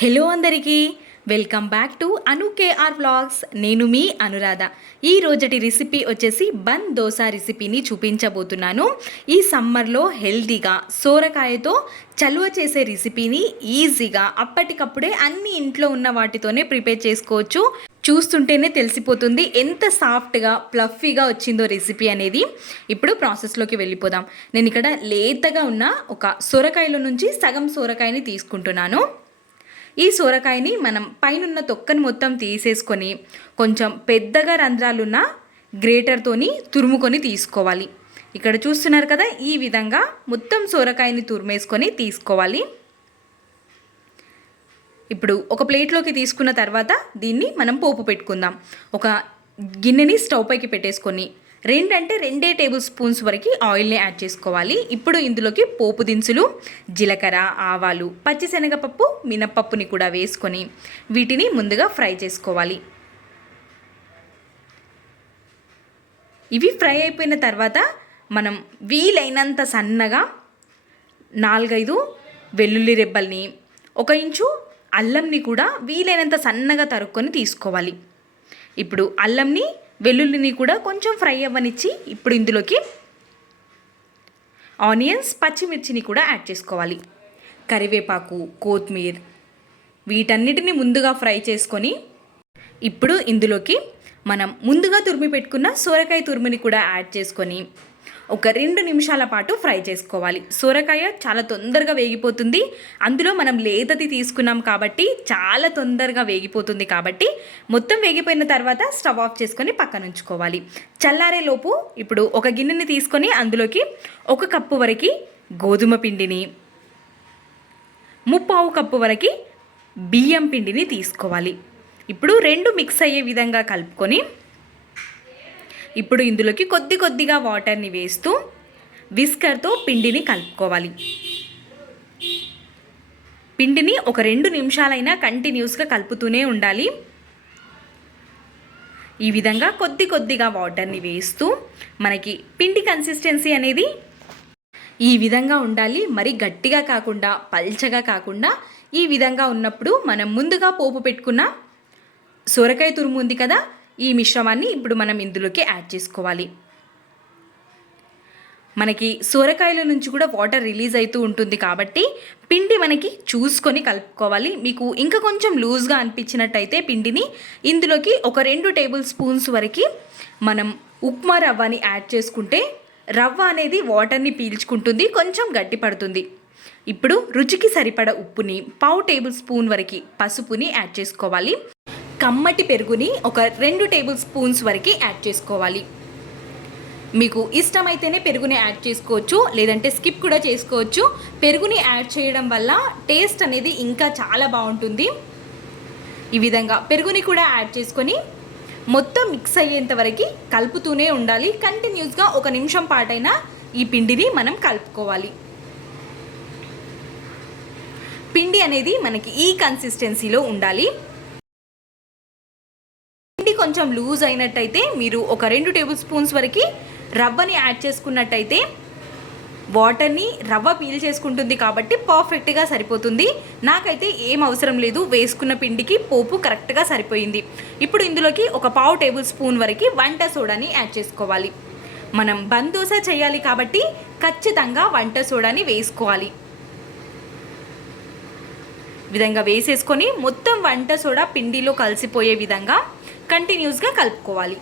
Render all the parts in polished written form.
Hello అందరికీ welcome back to Anu KR vlogs. నేను మీ అనురాధ. ఈ రోజటి రెసిపీ వచ్చేసి బన్ దోశ రెసిపీని చూపించబోతున్నాను. ఈ సమ్మర్లో హెల్తీగా సోరకాయతో చలువ చేసే రెసిపీని ఈజీగా అప్పటికప్పుడే అన్ని ఇంట్లో ఉన్న వాటితోనే ప్రిపేర్ చేసుకోవచ్చు. చూస్తుంటేనే తెలిసిపోతుంది ఎంత సాఫ్ట్గా ఫ్లఫీగా వచ్చిందో రెసిపీ అనేది. ఇప్పుడు ప్రాసెస్లోకి వెళ్ళిపోదాం. నేను ఇక్కడ లేతగా ఉన్న ఒక సొరకాయలో నుంచి సగం సొరకాయని తీసుకుంటున్నాను. ఈ సొరకాయని మనం పైనున్న తొక్కని మొత్తం తీసేసుకొని కొంచెం పెద్దగా రంధ్రాలున్న గ్రేటర్తోని తురుముకొని తీసుకోవాలి. ఇక్కడ చూస్తున్నారు కదా, ఈ విధంగా మొత్తం సొరకాయని తురిమేసుకొని తీసుకోవాలి. ఇప్పుడు ఒక ప్లేట్లోకి తీసుకున్న తర్వాత దీన్ని మనం పోపు పెట్టుకుందాం. ఒక గిన్నెని స్టవ్ పైకి పెట్టేసుకొని 2 టేబుల్ స్పూన్స్ వరకు ఆయిల్ని యాడ్ చేసుకోవాలి. ఇప్పుడు ఇందులోకి పోపు దినుసులు, జీలకర్ర, ఆవాలు, పచ్చిశనగపప్పు, మినప్పప్పుని కూడా వేసుకొని వీటిని ముందుగా ఫ్రై చేసుకోవాలి. ఇవి ఫ్రై అయిపోయిన తర్వాత మనం వీలైనంత సన్నగా 4-5 వెల్లుల్లి రెబ్బల్ని, 1 ఇంచు అల్లంని కూడా వీలైనంత సన్నగా తరుక్కొని తీసుకోవాలి. ఇప్పుడు అల్లంని వెల్లుల్లిని కూడా కొంచెం ఫ్రై అవ్వనిచ్చి ఇప్పుడు ఇందులోకి ఆనియన్స్, పచ్చిమిర్చిని కూడా యాడ్ చేసుకోవాలి. కరివేపాకు, కొత్తిమీర వీటన్నిటిని ముందుగా ఫ్రై చేసుకొని ఇప్పుడు ఇందులోకి మనం ముందుగా తురిమి పెట్టుకున్న సొరకాయ తురుముని కూడా యాడ్ చేసుకొని ఒక 2 నిమిషాల పాటు ఫ్రై చేసుకోవాలి. సొరకాయ చాలా తొందరగా వేగిపోతుంది. అందులో మనం లేతది తీసుకున్నాం కాబట్టి చాలా తొందరగా వేగిపోతుంది. కాబట్టి మొత్తం వేగిపోయిన తర్వాత స్టవ్ ఆఫ్ చేసుకొని పక్కన ఉంచుకోవాలి. చల్లారేలోపు ఇప్పుడు ఒక గిన్నెని తీసుకొని అందులోకి 1 కప్పు వరకు గోధుమ పిండిని, 3/4 కప్పు వరకు బియ్యం పిండిని తీసుకోవాలి. ఇప్పుడు 2 మిక్స్ అయ్యే విధంగా కలుపుకొని ఇప్పుడు ఇందులోకి కొద్దిగా వాటర్ని వేస్తూ విస్కర్తో పిండిని కలుపుకోవాలి. పిండిని ఒక 2 నిమిషాలైనా కంటిన్యూస్గా కలుపుతూనే ఉండాలి. ఈ విధంగా కొద్దిగా వాటర్ని వేస్తూ మనకి పిండి కన్సిస్టెన్సీ అనేది ఈ విధంగా ఉండాలి. మరి గట్టిగా కాకుండా పల్చగా కాకుండా ఈ విధంగా ఉన్నప్పుడు మనం ముందుగా పోపు పెట్టుకున్న సొరకాయ తురుము ఉంది కదా, ఈ మిశ్రమాన్ని ఇప్పుడు మనం ఇందులోకి యాడ్ చేసుకోవాలి. మనకి సొరకాయల నుంచి కూడా వాటర్ రిలీజ్ అవుతూ ఉంటుంది కాబట్టి పిండి మనకి చూసుకొని కలుపుకోవాలి. మీకు ఇంకా కొంచెం లూజ్గా అనిపించినట్టయితే పిండిని ఇందులోకి ఒక 2 టేబుల్ స్పూన్స్ వరకు మనం ఉప్మా రవ్వని యాడ్ చేసుకుంటే రవ్వ అనేది వాటర్ని పీల్చుకుంటుంది, కొంచెం గట్టి పడుతుంది. ఇప్పుడు రుచికి సరిపడ ఉప్పుని, 1/2 టేబుల్ స్పూన్ వరకు పసుపుని యాడ్ చేసుకోవాలి. కమ్మటి పెరుగుని ఒక 2 టేబుల్ స్పూన్స్ వరకు యాడ్ చేసుకోవాలి. మీకు ఇష్టమైతేనే పెరుగుని యాడ్ చేసుకోవచ్చు, లేదంటే స్కిప్ కూడా చేసుకోవచ్చు. పెరుగుని యాడ్ చేయడం వల్ల టేస్ట్ అనేది ఇంకా చాలా బాగుంటుంది. ఈ విధంగా పెరుగుని కూడా యాడ్ చేసుకొని మొత్తం మిక్స్ అయ్యేంత వరకు కలుపుతూనే ఉండాలి. కంటిన్యూస్గా 1 నిమిషం పాటైనా ఈ పిండిని మనం కలుపుకోవాలి. పిండి అనేది మనకి ఈ కన్సిస్టెన్సీలో ఉండాలి. కొంచెం లూజ్ అయినట్టయితే మీరు ఒక 2 టేబుల్ స్పూన్స్ వరకు రవ్వని యాడ్ చేసుకున్నట్టయితే వాటర్ని రవ్వ పీల్ చేసుకుంటుంది కాబట్టి పర్ఫెక్ట్గా సరిపోతుంది. నాకైతే ఏం అవసరం లేదు, వేసుకున్న పిండికి పోపు కరెక్ట్గా సరిపోయింది. ఇప్పుడు ఇందులోకి ఒక 1/2 టేబుల్ స్పూన్ వరకు వంట సోడాని యాడ్ చేసుకోవాలి. మనం బన్ దోశ చేయాలి కాబట్టి ఖచ్చితంగా వంట సోడాని వేసుకోవాలి. విధంగా వేసేసుకొని మొత్తం వంట సోడా పిండిలో కలిసిపోయే విధంగా కంటిన్యూస్గా కలుపుకోవాలి.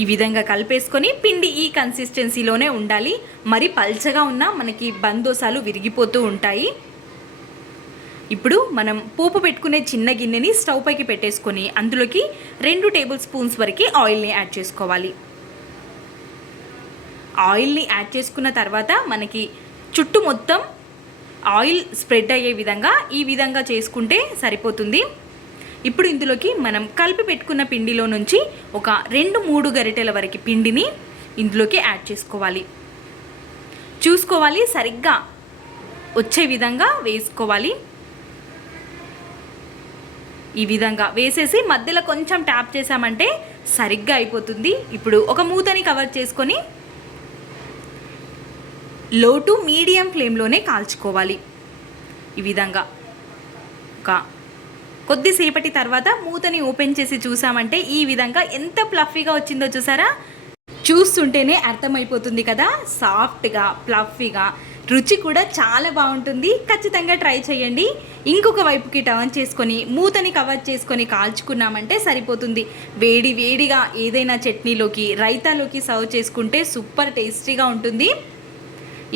ఈ విధంగా కలిపేసుకొని పిండి ఈ కన్సిస్టెన్సీలోనే ఉండాలి. మరి పల్చగా ఉన్న మనకి బన్ దోశలు విరిగిపోతూ ఉంటాయి. ఇప్పుడు మనం పోపు పెట్టుకునే చిన్న గిన్నెని స్టవ్ పైకి పెట్టేసుకొని అందులోకి 2 టేబుల్ స్పూన్స్ వరకు ఆయిల్ని యాడ్ చేసుకోవాలి. ఆయిల్ని యాడ్ చేసుకున్న తర్వాత మనకి చుట్టూ మొత్తం ఆయిల్ స్ప్రెడ్ అయ్యే విధంగా ఈ విధంగా చేసుకుంటే సరిపోతుంది. ఇప్పుడు ఇందులోకి మనం కలిపి పెట్టుకున్న పిండిలో నుంచి ఒక 2-3 గరిటెల వరకు పిండిని ఇందులోకి యాడ్ చేసుకోవాలి. చూసుకోవాలి, సరిగ్గా వచ్చే విధంగా వేసుకోవాలి. ఈ విధంగా వేసేసి మధ్యలో కొంచెం ట్యాప్ చేసామంటే సరిగ్గా అయిపోతుంది. ఇప్పుడు ఒక మూతని కవర్ చేసుకొని లో టు మీడియం ఫ్లేమ్లోనే కాల్చుకోవాలి. ఈ విధంగా ఒక కొద్దిసేపటి తర్వాత మూతని ఓపెన్ చేసి చూసామంటే ఈ విధంగా ఎంత ప్లఫీగా వచ్చిందో చూసారా. చూస్తుంటేనే అర్థమైపోతుంది కదా, సాఫ్ట్గా ప్లఫీగా, రుచి కూడా చాలా బాగుంటుంది. ఖచ్చితంగా ట్రై చేయండి. ఇంకొక వైపుకి టర్న్ చేసుకొని మూతని కవర్ చేసుకొని కాల్చుకున్నామంటే సరిపోతుంది. వేడి వేడిగా ఏదైనా చట్నీలోకి, రైతాలోకి సర్వ్ చేసుకుంటే సూపర్ టేస్టీగా ఉంటుంది.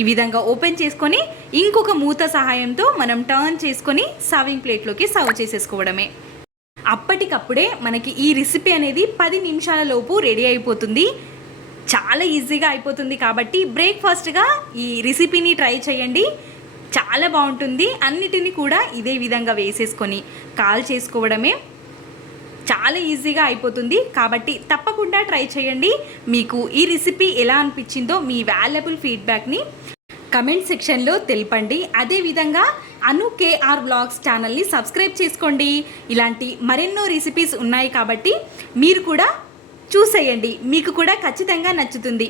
ఈ విధంగా ఓపెన్ చేసుకొని ఇంకొక మూత సహాయంతో మనం టర్న్ చేసుకొని సర్వింగ్ ప్లేట్లోకి సర్వ్ చేసేసుకోవడమే. అప్పటికప్పుడే మనకి ఈ రెసిపీ అనేది 10 నిమిషాల లోపు రెడీ అయిపోతుంది. చాలా ఈజీగా అయిపోతుంది కాబట్టి బ్రేక్ఫాస్ట్గా ఈ రెసిపీని ట్రై చేయండి. చాలా బాగుంటుంది. అన్నిటిని కూడా ఇదే విధంగా వేసేసుకొని కాల్ చేసుకోవడమే. చాలా ఈజీగా అయిపోతుంది కాబట్టి తప్పకుండా ట్రై చేయండి. మీకు ఈ రెసిపీ ఎలా అనిపించిందో మీ వాల్యుబుల్ ఫీడ్బ్యాక్ని కమెంట్ సెక్షన్లో తెలపండి. అదేవిధంగా అను కేఆర్ వ్లాగ్స్ ఛానల్ని సబ్స్క్రైబ్ చేసుకోండి. ఇలాంటి మరెన్నో రెసిపీస్ ఉన్నాయి కాబట్టి మీరు కూడా చూసేయండి, మీకు కూడా ఖచ్చితంగా నచ్చుతుంది.